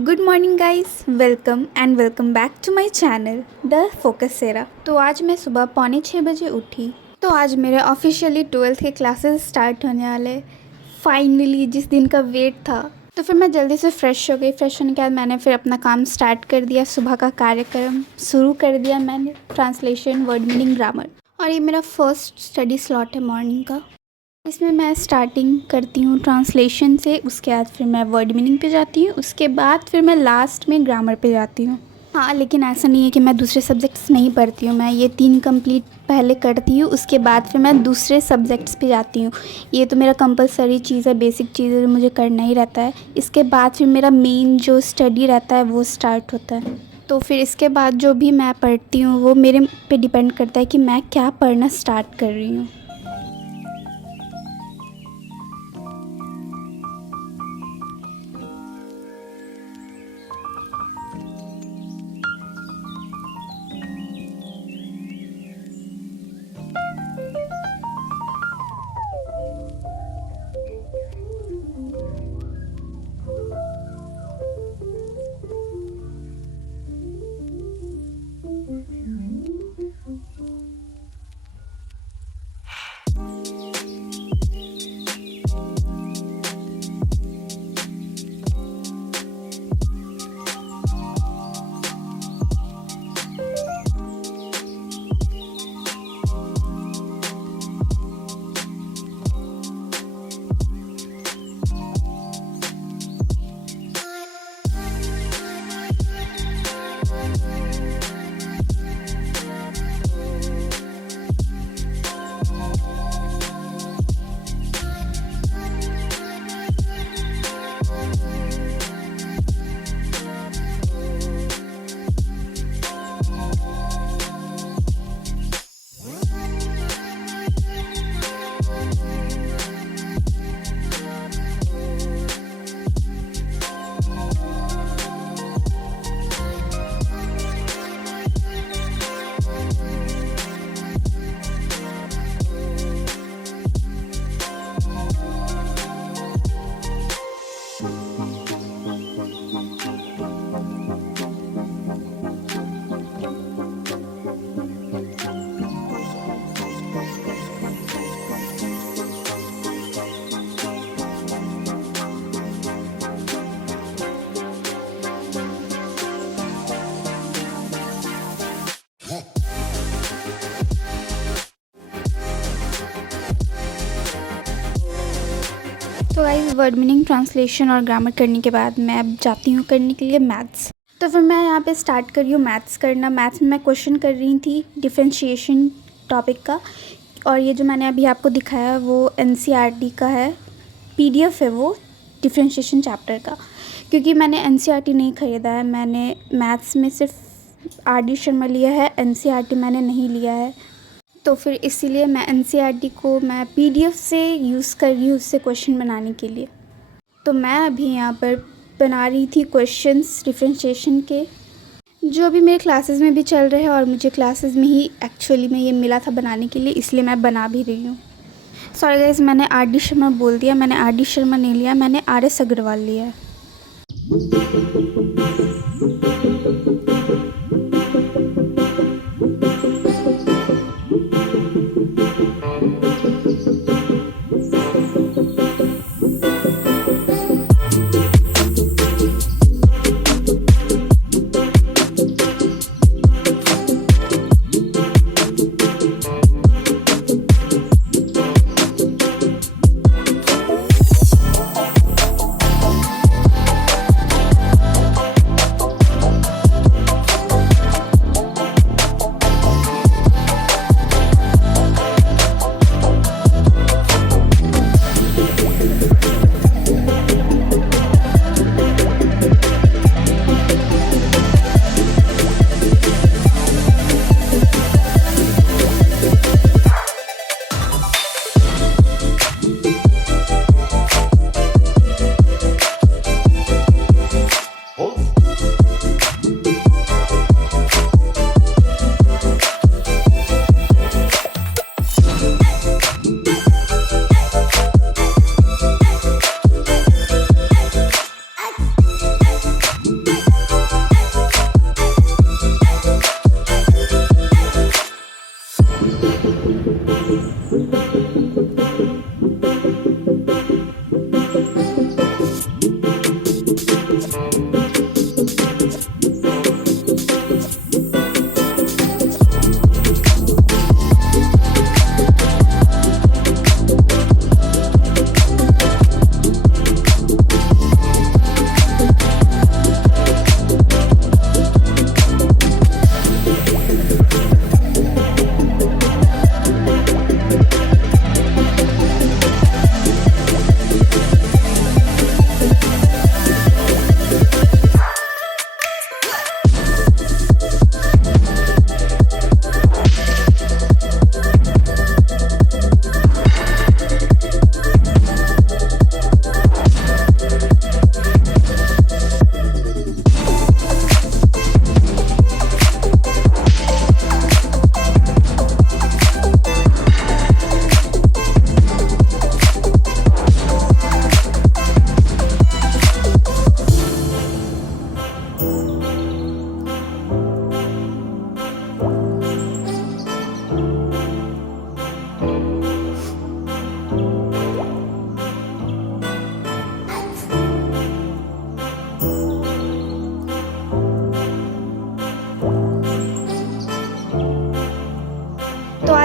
Good morning guys, welcome back to my channel the focus सेरा। तो आज मैं सुबह 5:45 बजे उठी। तो आज मेरे ऑफिशियली 12th के क्लासेस स्टार्ट होने वाले। फाइनली जिस दिन का वेट था। तो फिर मैं जल्दी से फ्रेश हो गई। फ्रेश होने के बाद मैंने फिर अपना काम स्टार्ट कर दिया। सुबह का कार्यक्रम शुरू कर दिया मैंने। Translation, word meaning, grammar. और ये मेरा फर्स्ट स्टडी स्लॉट है मॉर्निंग का। इसमें मैं स्टार्टिंग करती हूँ ट्रांसलेशन से, उसके बाद फिर मैं वर्ड मीनिंग पे जाती हूँ, उसके बाद फिर मैं लास्ट में ग्रामर पे जाती हूँ। हाँ, लेकिन ऐसा नहीं है कि मैं दूसरे सब्जेक्ट्स नहीं पढ़ती हूँ। मैं ये 3 कंप्लीट पहले करती हूँ, उसके बाद फिर मैं दूसरे सब्जेक्ट्स पे जाती हूँ। ये तो मेरा कंपलसरी चीज़ है, बेसिक चीज़ है, मुझे करना ही रहता है। इसके बाद फिर मेरा मेन जो स्टडी रहता है वो स्टार्ट होता है। तो फिर इसके बाद जो भी मैं पढ़ती हूँ वो मेरे पे डिपेंड करता है कि मैं क्या पढ़ना स्टार्ट कर रही हूँ। तो गाइस, वर्ड मीनिंग, ट्रांसलेशन और ग्रामर करने के बाद मैं अब जाती हूँ करने के लिए मैथ्स। तो फिर मैं यहाँ पे स्टार्ट कर रही हूँ मैथ्स करना। मैथ्स में मैं क्वेश्चन कर रही थी डिफरेंशिएशन टॉपिक का। और ये जो मैंने अभी आपको दिखाया वो एनसीईआरटी का है, पीडीएफ है वो डिफरेंशिएशन चैप्टर का। क्योंकि मैंने एनसीईआरटी नहीं ख़रीदा है, मैंने मैथ्स में सिर्फ आर.डी. शर्मा लिया है, एनसीईआरटी मैंने नहीं लिया है। तो फिर इसीलिए मैं एनसीईआरटी को मैं पीडीएफ से यूज़ कर रही हूँ उससे क्वेश्चन बनाने के लिए। तो मैं अभी यहाँ पर बना रही थी क्वेश्चंस डिफरेंशिएशन के, जो अभी मेरे क्लासेस में भी चल रहे हैं और मुझे क्लासेस में ही एक्चुअली में ये मिला था बनाने के लिए, इसलिए मैं बना भी रही हूँ। सॉरी गाइस, मैंने आर.डी. शर्मा बोल दिया। मैंने आर.डी. शर्मा नहीं लिया, मैंने आर.एस. अग्रवाल लिया है।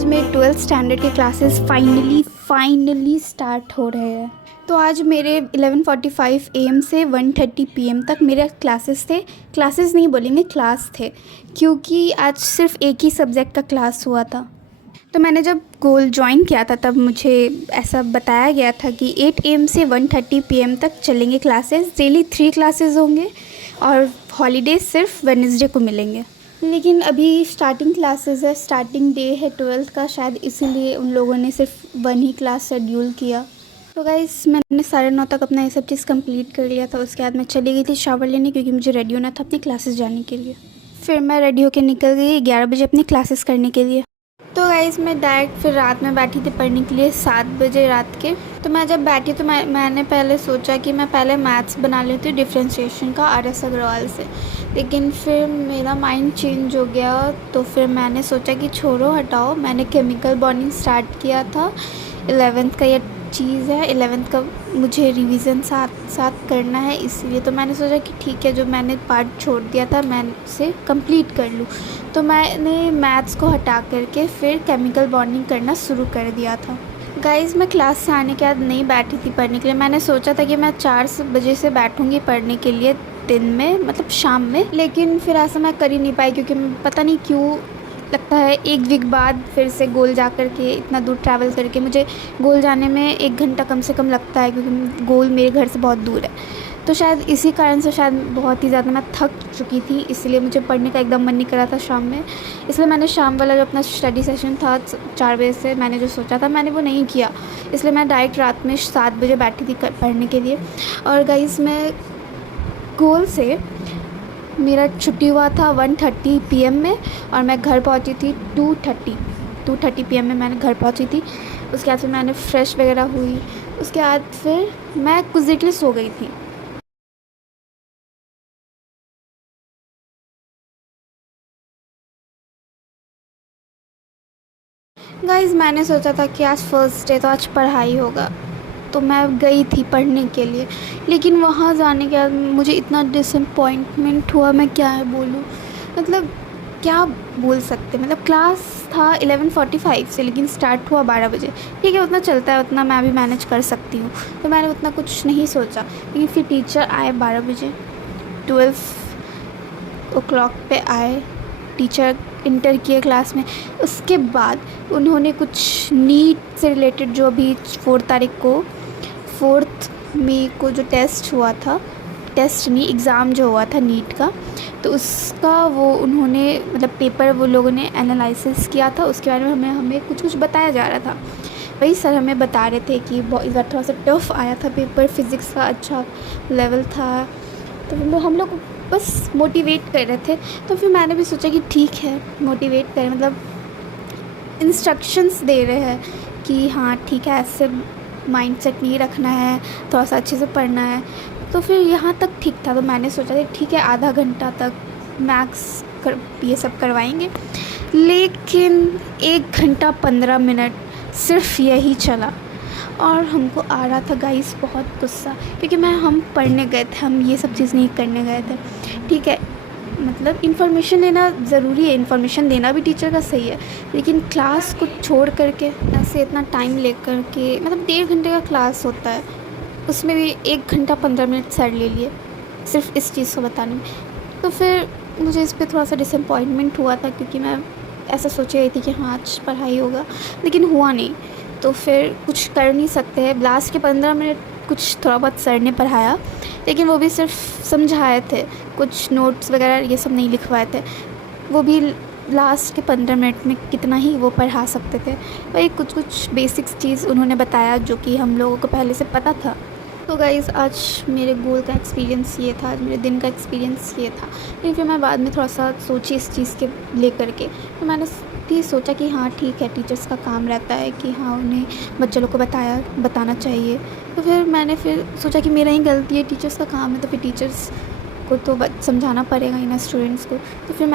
आज मेरे 12th स्टैंडर्ड के क्लासेस फाइनली स्टार्ट हो रहे हैं। तो आज मेरे 11:45 AM से 1:30 PM तक मेरे क्लासेस थे। क्लासेस नहीं बोलेंगे, क्लास थे, क्योंकि आज सिर्फ एक ही सब्जेक्ट का क्लास हुआ था। तो मैंने जब गोल ज्वाइन किया था तब मुझे ऐसा बताया गया था कि 8 AM से 1:30 PM तक चलेंगे क्लासेस। डेली 3 क्लासेस होंगे और हॉलीडेज सिर्फ वेडनेसडे को मिलेंगे। लेकिन अभी स्टार्टिंग क्लासेस है, स्टार्टिंग डे है 12th का, शायद इसीलिए उन लोगों ने सिर्फ 1 ही क्लास शेड्यूल किया। तो गाइस मैंने 9:30 तक अपना ये सब चीज़ कंप्लीट कर लिया था। उसके बाद मैं चली गई थी शावर लेने, क्योंकि मुझे रेडी होना था अपनी क्लासेस जाने के लिए। फिर मैं रेडी होकर निकल गई 11 बजे अपनी क्लासेस करने के लिए। तो गाइस मैं डायरेक्ट फिर रात में बैठी थी पढ़ने के लिए 7 बजे रात के। तो मैं जब बैठी तो मैंने पहले सोचा कि मैं पहले मैथ्स बना लेती हूँ डिफ्रेंशिएशन का RS अग्रवाल से, लेकिन फिर मेरा माइंड चेंज हो गया। तो फिर मैंने सोचा कि छोड़ो हटाओ। मैंने केमिकल बॉन्डिंग स्टार्ट किया था। 11th का ये चीज़ है, 11th का मुझे रिवीजन साथ साथ करना है, इसलिए तो मैंने सोचा कि ठीक है, जो मैंने पार्ट छोड़ दिया था मैं उसे कंप्लीट कर लूँ। तो मैंने मैथ्स को हटा करके फिर केमिकल बॉन्डिंग करना शुरू कर दिया था। गाइज़ मैं क्लास से आने के बाद नहीं बैठी थी पढ़ने के लिए। मैंने सोचा था कि मैं 4 बजे से बैठूँगी पढ़ने के लिए दिन में, मतलब शाम में, लेकिन फिर ऐसा मैं कर ही नहीं पाई, क्योंकि पता नहीं क्यों लगता है 1 वीक बाद फिर से गोल जा कर के इतना दूर ट्रैवल करके मुझे गोल जाने में 1 घंटा कम से कम लगता है, क्योंकि गोल मेरे घर से बहुत दूर है। तो शायद इसी कारण से शायद बहुत ही ज़्यादा मैं थक चुकी थी, इसलिए मुझे पढ़ने का एकदम मन नहीं कर रहा था शाम में। इसलिए मैंने शाम वाला जो अपना स्टडी सेशन था 4 बजे से मैंने जो सोचा था मैंने वो नहीं किया। इसलिए मैं डायरेक्ट रात में 7 बजे बैठी थी पढ़ने के लिए। और गाइस मैं गोल से मेरा छुट्टी हुआ था 1:30 PM में और मैं घर पहुंची थी 2:30 PM में मैंने घर पहुंची थी। उसके बाद फिर मैंने फ्रेश वगैरह हुई। उसके बाद फिर मैं कुछ देर के लिए सो गई थी। गाइज़ मैंने सोचा था कि आज फर्स्ट डे तो आज पढ़ाई होगा, तो मैं गई थी पढ़ने के लिए, लेकिन वहाँ जाने के बाद मुझे इतना डिसअपॉइंटमेंट हुआ, मैं क्या है बोलूँ, मतलब क्या बोल सकते। मतलब क्लास था 11:45 से, लेकिन स्टार्ट हुआ 12 बजे। ठीक है, उतना चलता है, उतना मैं भी मैनेज कर सकती हूँ, तो मैंने उतना कुछ नहीं सोचा। लेकिन फिर टीचर आए 12 बजे, 12 o'clock पे आए टीचर, इंटर किए क्लास में। उसके बाद उन्होंने कुछ नीट से रिलेटेड जो अभी 4 मई को जो टेस्ट हुआ था, टेस्ट नहीं एग्ज़ाम जो हुआ था नीट का, तो उसका वो उन्होंने मतलब पेपर वो लोगों ने एनालिसिस किया था। उसके बारे में हमें कुछ बताया जा रहा था। वही सर हमें बता रहे थे कि बहुत इस बार थोड़ा सा टफ आया था पेपर, फिज़िक्स का अच्छा लेवल था। तो हम लोग बस मोटिवेट कर रहे थे। तो फिर मैंने भी सोचा कि ठीक है मोटिवेट करें, मतलब इंस्ट्रक्शंस दे रहे हैं कि हाँ ठीक है, ऐसे माइंडसेट नहीं रखना है, थोड़ा सा अच्छे से पढ़ना है। तो फिर यहाँ तक ठीक था। तो मैंने सोचा कि ठीक है आधा घंटा तक मैथ्स ये सब करवाएंगे, लेकिन 1 घंटा 15 मिनट सिर्फ यही चला। और हमको आ रहा था गाइस बहुत गुस्सा, क्योंकि हम पढ़ने गए थे, हम ये सब चीज़ नहीं करने गए थे। ठीक है, मतलब इन्फॉर्मेशन लेना ज़रूरी है, इन्फॉर्मेशन देना भी टीचर का सही है, लेकिन क्लास को छोड़ करके ऐसे इतना टाइम ले कर के, मतलब 1.5 घंटे का क्लास होता है, उसमें भी 1 घंटा 15 मिनट सर ले लिए सिर्फ इस चीज़ को बताने में। तो फिर मुझे इस पर थोड़ा सा डिसअपॉइंटमेंट हुआ था, क्योंकि मैं ऐसा सोच रही थी कि हाँ आज पढ़ाई होगा, लेकिन हुआ नहीं। तो फिर कुछ कर नहीं सकते हैं। लास्ट के 15 मिनट कुछ थोड़ा बहुत सर ने पढ़ाया, लेकिन वो भी सिर्फ समझाए थे, कुछ नोट्स वगैरह ये सब नहीं लिखवाए थे। वो भी लास्ट के 15 मिनट में कितना ही वो पढ़ा सकते थे। वही कुछ बेसिक्स चीज़ उन्होंने बताया जो कि हम लोगों को पहले से पता था। तो गाइज़ आज मेरे गोल का एक्सपीरियंस ये था, आज मेरे दिन का एक्सपीरियंस ये था। लेकिन फिर मैं बाद में थोड़ा सा सोची इस चीज़ के लेकर के, तो मैंने भी सोचा कि हाँ ठीक है, टीचर्स का काम रहता है कि हाँ उन्हें बच्चों लोग को बताना चाहिए। तो फिर मैंने फिर सोचा कि मेरा ही गलती है, टीचर्स का काम है, तो फिर टीचर्स को तो समझाना पड़ेगा ही ना स्टूडेंट्स को। तो फिर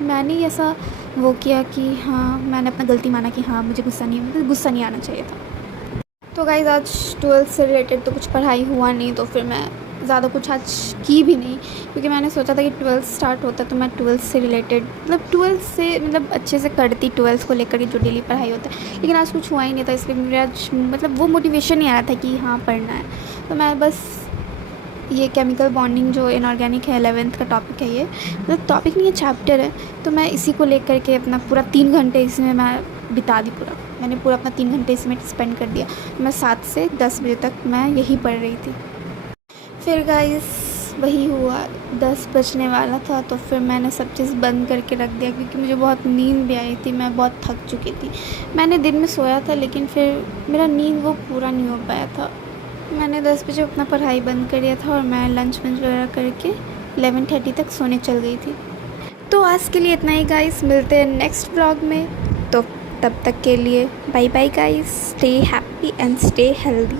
मैंने ऐसा वो किया कि हाँ मैंने अपना गलती माना कि हाँ मुझे गुस्सा नहीं आना चाहिए था। तो गाइज़ आज 12th से रिलेटेड तो कुछ पढ़ाई हुआ नहीं, तो फिर मैं ज़्यादा कुछ आज की भी नहीं, क्योंकि मैंने सोचा था कि 12th स्टार्ट होता तो मैं 12th से रिलेटेड मतलब 12th से मतलब अच्छे से करती 12th को लेकर के जो डेली पढ़ाई होता है, लेकिन आज कुछ हुआ ही नहीं था, इसलिए मेरा आज मतलब वो मोटिवेशन नहीं आया था कि हाँ पढ़ना है। तो मैं बस ये केमिकल बॉन्डिंग जो इनऑर्गेनिक है 11th का टॉपिक है, ये मतलब टॉपिक नहीं है, चैप्टर है, तो मैं इसी को लेकर के अपना पूरा 3 घंटे इसमें मैं बिता दी। मैंने पूरा अपना 3 घंटे इसमें स्पेंड कर दिया। मैं 7 से 10 बजे तक मैं यही पढ़ रही थी। फिर गाइस वही हुआ, 10 बजने वाला था तो फिर मैंने सब चीज़ बंद करके रख दिया, क्योंकि मुझे बहुत नींद भी आई थी, मैं बहुत थक चुकी थी। मैंने दिन में सोया था लेकिन फिर मेरा नींद वो पूरा नहीं हो पाया था। मैंने 10 बजे अपना पढ़ाई बंद कर दिया था और मैं लंच वगैरह करके 11:30 तक सोने चल गई थी। तो आज के लिए इतना ही गाइस, मिलते हैं नेक्स्ट व्लॉग में। तो तब तक के लिए bye bye guys, stay happy and stay healthy.